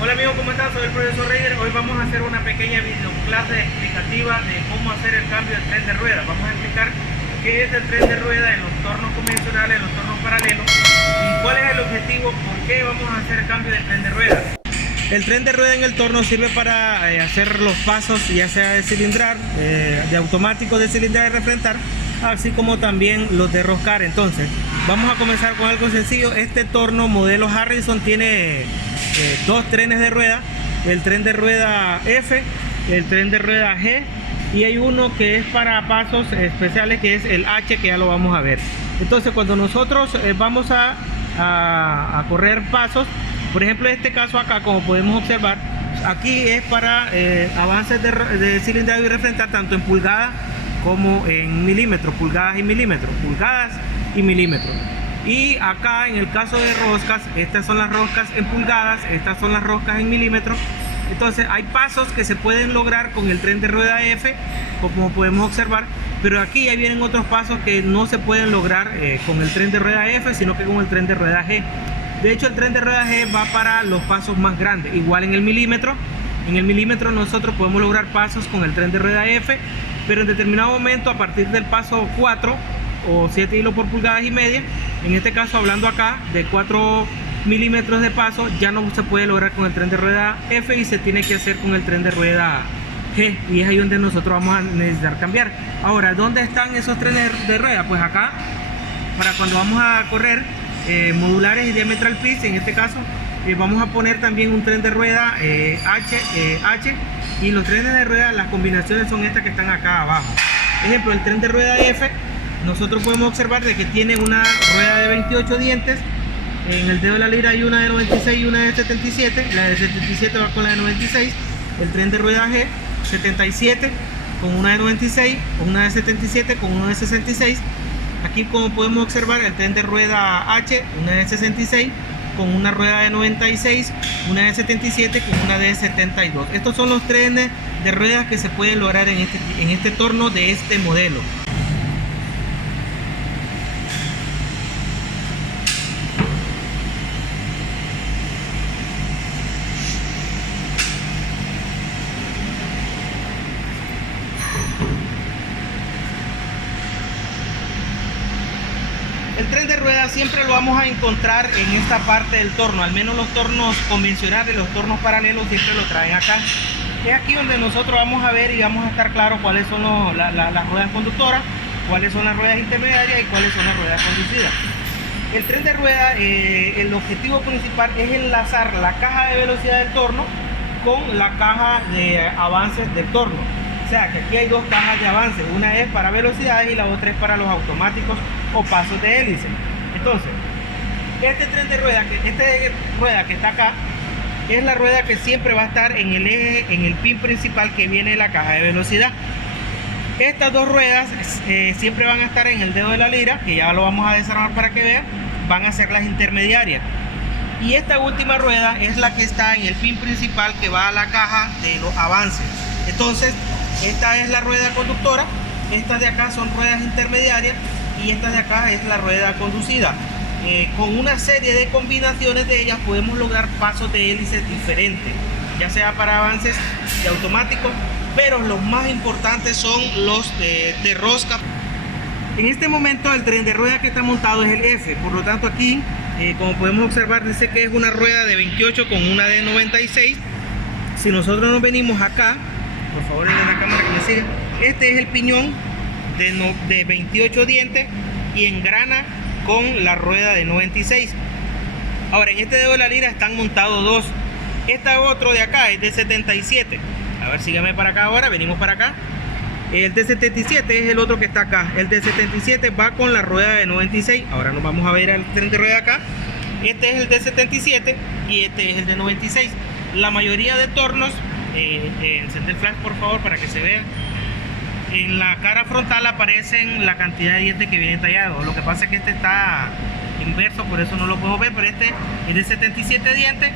Hola amigos, ¿cómo están? Soy el profesor Reider. Hoy vamos a hacer una pequeña videoclase explicativa de cómo hacer el cambio del tren de rueda. Vamos a explicar qué es el tren de rueda en los tornos convencionales, en los tornos paralelos y cuál es el objetivo, por qué vamos a hacer el cambio del tren de rueda. El tren de rueda en el torno sirve para hacer los pasos, ya sea de cilindrar, de automático, de cilindrar y refrentar, así como también los de roscar. Entonces, vamos a comenzar con algo sencillo. Este torno modelo Harrison tiene dos trenes de rueda, el tren de rueda F, el tren de rueda G, y hay uno que es para pasos especiales, que es el H, que ya lo vamos a ver. Entonces, cuando nosotros vamos a correr pasos, por ejemplo, en este caso acá, como podemos observar, aquí es para avances de cilindrado y refrentar, tanto en pulgadas como en milímetros, pulgadas y milímetros, pulgadas y milímetros. Y acá en el caso de roscas, estas son las roscas en pulgadas, estas son las roscas en milímetros. Entonces hay pasos que se pueden lograr con el tren de rueda F, como podemos observar, pero aquí ya vienen otros pasos que no se pueden lograr con el tren de rueda F, sino que con el tren de rueda G. De hecho, el tren de rueda G va para los pasos más grandes. Igual en el milímetro nosotros podemos lograr pasos con el tren de rueda F, pero en determinado momento, a partir del paso 4 o 7 hilos por pulgadas y media, en este caso hablando acá de 4 milímetros de paso, ya no se puede lograr con el tren de rueda F y se tiene que hacer con el tren de rueda G, y es ahí donde nosotros vamos a necesitar cambiar. Ahora, ¿dónde están esos trenes de rueda? Pues acá, para cuando vamos a correr modulares y diametral pitch, en este caso vamos a poner también un tren de rueda H, y los trenes de rueda, las combinaciones son estas que están acá abajo. Ejemplo, el tren de rueda F, nosotros podemos observar de que tiene una rueda de 28 dientes. En el dedo de la lira hay una de 96 y una de 77. La de 77 va con la de 96. El tren de rueda G, 77 con una de 96, con una de 77, con una de 66. Aquí, como podemos observar, el tren de rueda H, una de 66 con una rueda de 96, una de 77 con una de 72. Estos son los trenes de ruedas que se pueden lograr en este torno de este modelo. El tren de rueda siempre lo vamos a encontrar en esta parte del torno, al menos los tornos convencionales, los tornos paralelos siempre lo traen acá. Es aquí donde nosotros vamos a ver y vamos a estar claros cuáles son las ruedas conductoras, cuáles son las ruedas intermediarias y cuáles son las ruedas conducidas. El tren de rueda, el objetivo principal es enlazar la caja de velocidad del torno con la caja de avances del torno. O sea que aquí hay dos cajas de avance, una es para velocidades y la otra es para los automáticos o pasos de hélice. Entonces, este tren de rueda, que está acá, es la rueda que siempre va a estar en el eje, en el pin principal que viene de la caja de velocidad. Estas dos ruedas siempre van a estar en el dedo de la lira, que ya lo vamos a desarmar para que vean, van a ser las intermediarias. Y esta última rueda es la que está en el pin principal que va a la caja de los avances. Entonces, esta es la rueda conductora, estas de acá son ruedas intermediarias y esta de acá es la rueda conducida. Con una serie de combinaciones de ellas podemos lograr pasos de hélices diferentes, ya sea para avances de automático, pero los más importantes son los de rosca. En este momento el tren de rueda que está montado es el F, por lo tanto aquí, como podemos observar, dice que es una rueda de 28 con una de 96. Si nosotros nos venimos acá, por favor, en la cámara que me siga, este es el piñón de 28 dientes y engrana con la rueda de 96. Ahora, en este dedo de la lira están montados dos. Este otro de acá es de 77. A ver, síganme para acá ahora, venimos para acá. El de 77 es el otro que está acá. El de 77 va con la rueda de 96. Ahora nos vamos a ver al tren de rueda acá. Este es el de 77 y este es el de 96. La mayoría de tornos, encender el flash por favor para que se vea. En la cara frontal aparecen la cantidad de dientes que vienen tallados. Lo que pasa es que este está inverso, por eso no lo podemos ver, pero este es de 77 dientes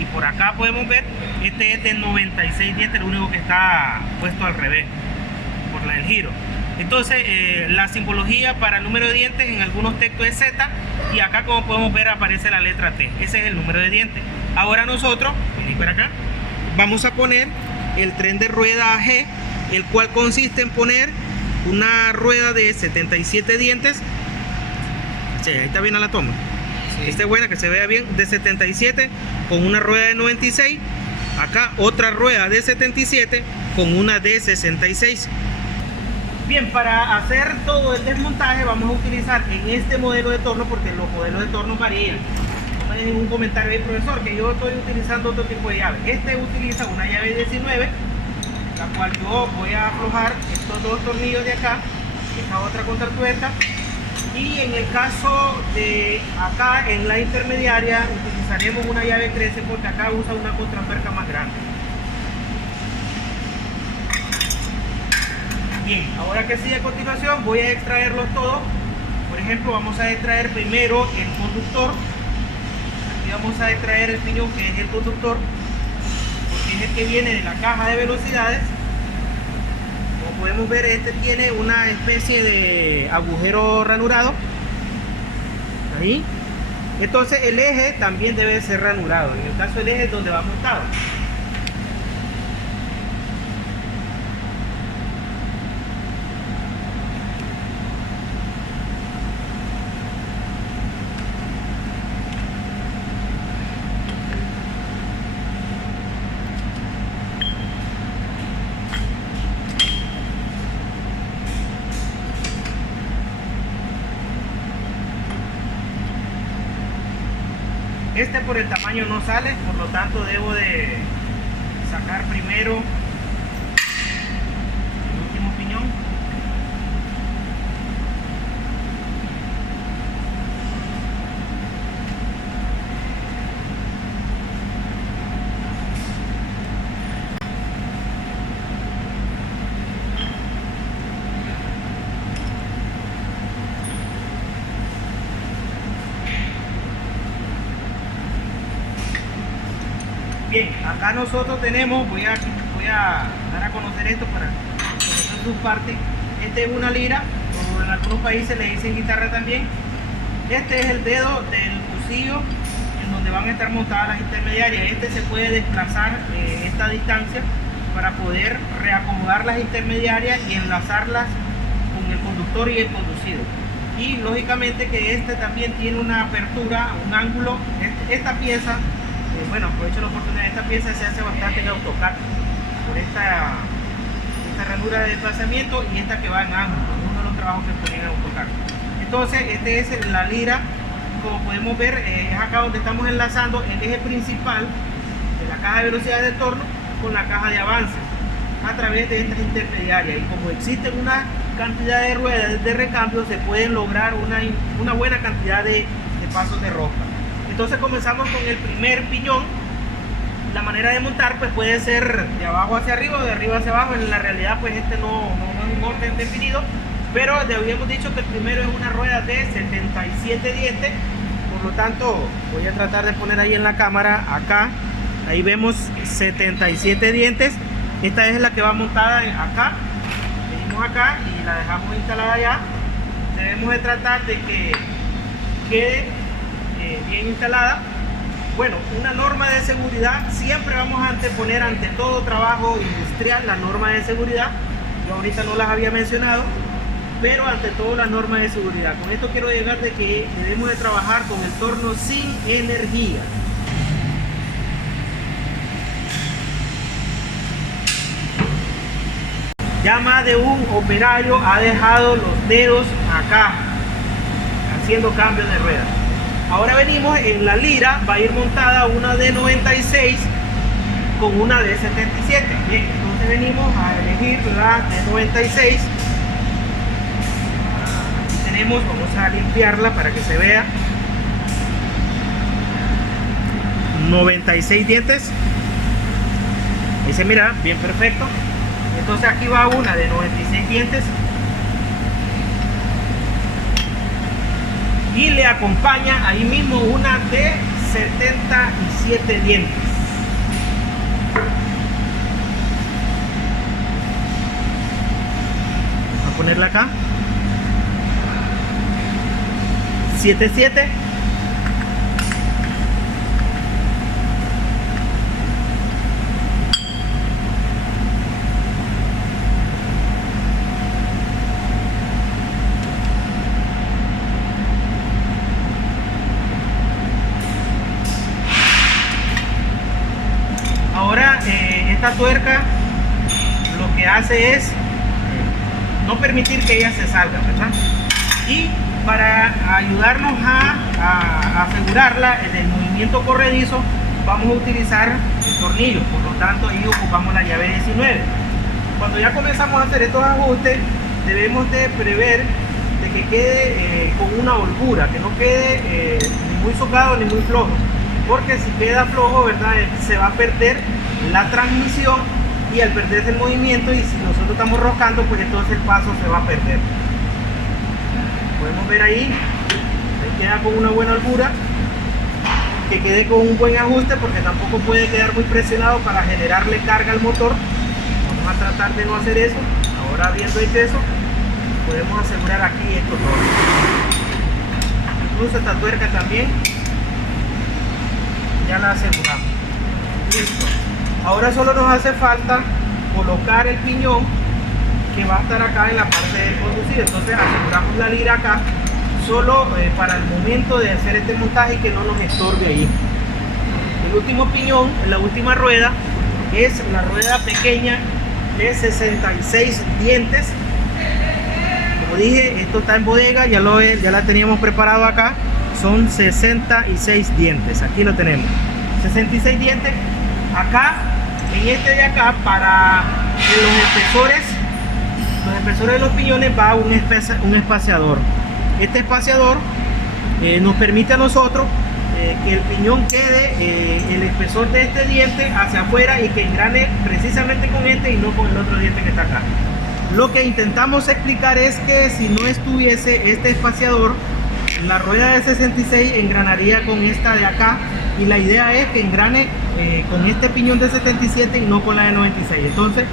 y por acá podemos ver, este es de 96 dientes, lo único que está puesto al revés por el giro. Entonces la simbología para el número de dientes en algunos textos es Z y acá, como podemos ver, aparece la letra T. Ese es el número de dientes. Ahora nosotros, vení para acá, vamos a poner el tren de rueda AG, el cual consiste en poner una rueda de 77 dientes. Sí, ahí está bien a la toma. Sí. Esta es buena, que se vea bien, de 77 con una rueda de 96. Acá otra rueda de 77 con una de 66. Bien, para hacer todo el desmontaje vamos a utilizar en este modelo de torno, porque los modelos de torno varían. No me den ningún comentario ahí, profesor, que yo estoy utilizando otro tipo de llave. Este utiliza una llave 19, la cual yo voy a aflojar estos dos tornillos de acá, esta otra contratuerca. Y en el caso de acá, en la intermediaria, utilizaremos una llave 13 porque acá usa una contratuerca más grande. Bien, ahora que sigue a continuación voy a extraerlos todos. Por ejemplo, vamos a extraer primero el conductor. Aquí vamos a extraer el piñón, que es el conductor, porque es el que viene de la caja de velocidades. Como podemos ver, este tiene una especie de agujero ranurado ahí. Entonces el eje también debe ser ranurado. En el caso del eje es donde va montado. Este por el tamaño no sale, por lo tanto debo de sacar primero el último piñón. Bien, acá nosotros tenemos, voy a dar a conocer esto para conocer sus partes. Este es una lira, como en algunos países le dicen guitarra también. Este es el dedo del cuchillo en donde van a estar montadas las intermediarias. Este se puede desplazar esta distancia para poder reacomodar las intermediarias y enlazarlas con el conductor y el conducido. Y lógicamente que este también tiene una apertura, un ángulo. Esta pieza, bueno, aprovecho la oportunidad, esta pieza se hace bastante en AutoCAD por esta ranura de desplazamiento y esta que va en ángulo, uno de los trabajos que ponen en AutoCAD. Entonces este es la lira, como podemos ver, es acá donde estamos enlazando el eje principal de la caja de velocidad de torno con la caja de avance a través de estas intermediarias. Y como existen una cantidad de ruedas de recambio, se pueden lograr una buena cantidad de pasos de rosca. Entonces comenzamos con el primer piñón. La manera de montar pues puede ser de abajo hacia arriba o de arriba hacia abajo. En la realidad pues este no es un orden definido, pero habíamos dicho que el primero es una rueda de 77 dientes. Por lo tanto voy a tratar de poner ahí en la cámara, acá, ahí vemos 77 dientes. Esta es la que va montada acá. Venimos acá y la dejamos instalada allá. Debemos de tratar de que quede bien instalada. Bueno, una norma de seguridad, siempre vamos a anteponer ante todo trabajo industrial la norma de seguridad. Yo ahorita no las había mencionado, pero ante todo la norma de seguridad. Con esto quiero llegar de que debemos de trabajar con el torno sin energía. Ya más de un operario ha dejado los dedos acá haciendo cambios de rueda. Ahora venimos en la lira, va a ir montada una de 96 con una de 77. Bien, entonces venimos a elegir la de 96. Aquí tenemos, vamos a limpiarla para que se vea. 96 dientes. Ahí se mira, bien, perfecto. Entonces aquí va una de 96 dientes. Y le acompaña ahí mismo una de 77 dientes. Vamos a ponerla acá. 77. esta tuerca lo que hace es no permitir que ella se salga, ¿verdad? Y para ayudarnos a asegurarla en el movimiento corredizo, vamos a utilizar el tornillo, por lo tanto ahí ocupamos la llave 19. Cuando ya comenzamos a hacer estos ajustes, debemos de prever de que quede con una holgura, que no quede ni muy socado ni muy flojo, porque si queda flojo, ¿verdad?, se va a perder la transmisión, y al perderse el movimiento, y si nosotros estamos roscando, pues entonces el paso se va a perder. Podemos ver ahí queda con una buena holgura, que quede con un buen ajuste, porque tampoco puede quedar muy presionado para generarle carga al motor. Vamos a tratar de no hacer eso. Ahora, viendo el peso, podemos asegurar aquí esto todo. Incluso esta tuerca también ya la aseguramos. Listo. Ahora solo nos hace falta colocar el piñón que va a estar acá en la parte del conducido. Entonces aseguramos la lira acá, solo para el momento de hacer este montaje y que no nos estorbe ahí. El último piñón, la última rueda, es la rueda pequeña de 66 dientes. Como dije, esto está en bodega, ya la teníamos preparado acá. Son 66 dientes, aquí lo tenemos, 66 dientes. Acá, en este de acá, para los espesores de los piñones va un espaciador. Este espaciador nos permite a nosotros que el piñón quede el espesor de este diente hacia afuera y que engrane precisamente con este y no con el otro diente que está acá. Lo que intentamos explicar es que si no estuviese este espaciador, la rueda de 66 engranaría con esta de acá, y la idea es que engrane con este piñón de 77 y no con la de 96. Entonces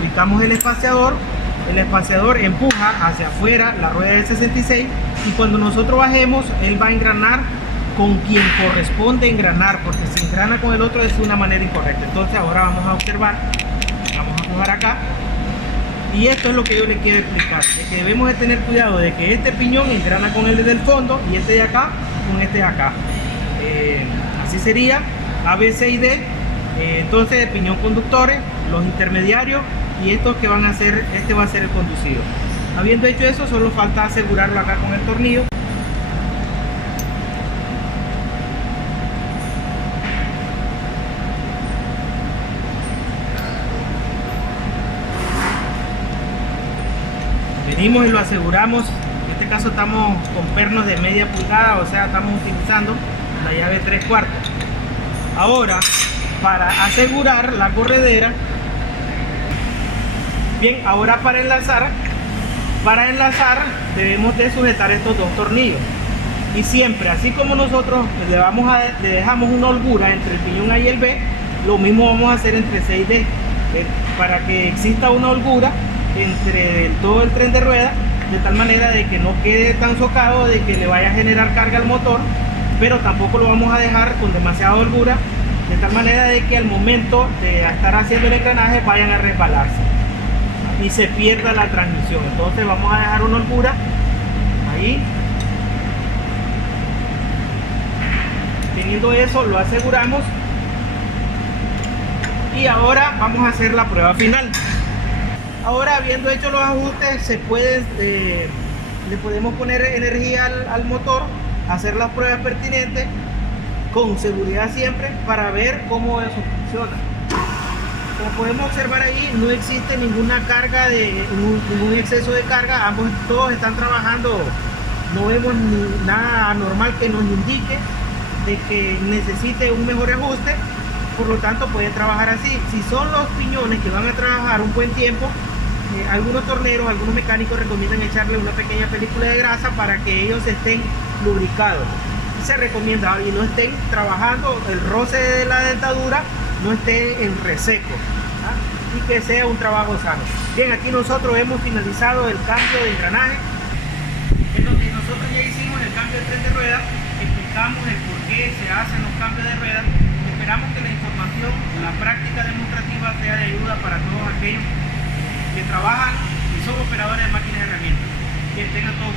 ubicamos el espaciador empuja hacia afuera la rueda de 66, y cuando nosotros bajemos, él va a engranar con quien corresponde engranar, porque si engrana con el otro es de una manera incorrecta. Entonces ahora vamos a observar, vamos a jugar acá, y esto es lo que yo les quiero explicar, de que debemos de tener cuidado de que este piñón engrana con el del fondo y este de acá con este de acá. Así sería A, B, C y D. Entonces el piñón conductores, los intermediarios y estos que van a ser, este va a ser el conducido. Habiendo hecho eso, solo falta asegurarlo acá con el tornillo. Venimos y lo aseguramos. En este caso estamos con pernos de media pulgada, o sea, estamos utilizando la llave 3/4. Ahora, para asegurar la corredera, bien, ahora para enlazar debemos de sujetar estos dos tornillos, y siempre, así como nosotros le dejamos una holgura entre el piñón A y el B, lo mismo vamos a hacer entre C y D, para que exista una holgura entre todo el tren de rueda, de tal manera de que no quede tan socado, de que le vaya a generar carga al motor, pero tampoco lo vamos a dejar con demasiada holgura, de tal manera de que al momento de estar haciendo el engranaje vayan a resbalarse y se pierda la transmisión. Entonces vamos a dejar una holgura ahí. Teniendo eso, lo aseguramos, y ahora vamos a hacer la prueba final. Ahora, habiendo hecho los ajustes, le podemos poner energía al motor, hacer las pruebas pertinentes con seguridad siempre, para ver cómo eso funciona. Como podemos observar ahí, no existe ninguna carga, ningún exceso de carga. Todos están trabajando, no vemos nada anormal que nos indique de que necesite un mejor ajuste. Por lo tanto, puede trabajar así. Si son los piñones que van a trabajar un buen tiempo, algunos torneros, algunos mecánicos recomiendan echarle una pequeña película de grasa para que ellos estén lubricados. Se recomienda, y no estén trabajando, el roce de la dentadura no esté en reseco, ¿ah? Y que sea un trabajo sano. Bien, aquí nosotros hemos finalizado el cambio de engranaje. En donde nosotros ya hicimos el cambio de tren de rueda, explicamos el por qué se hacen los cambios de rueda. Esperamos que la información, la práctica demostrativa, sea de ayuda para todos aquellos que trabajan y son operadores de máquinas y herramientas. Que tengan todo.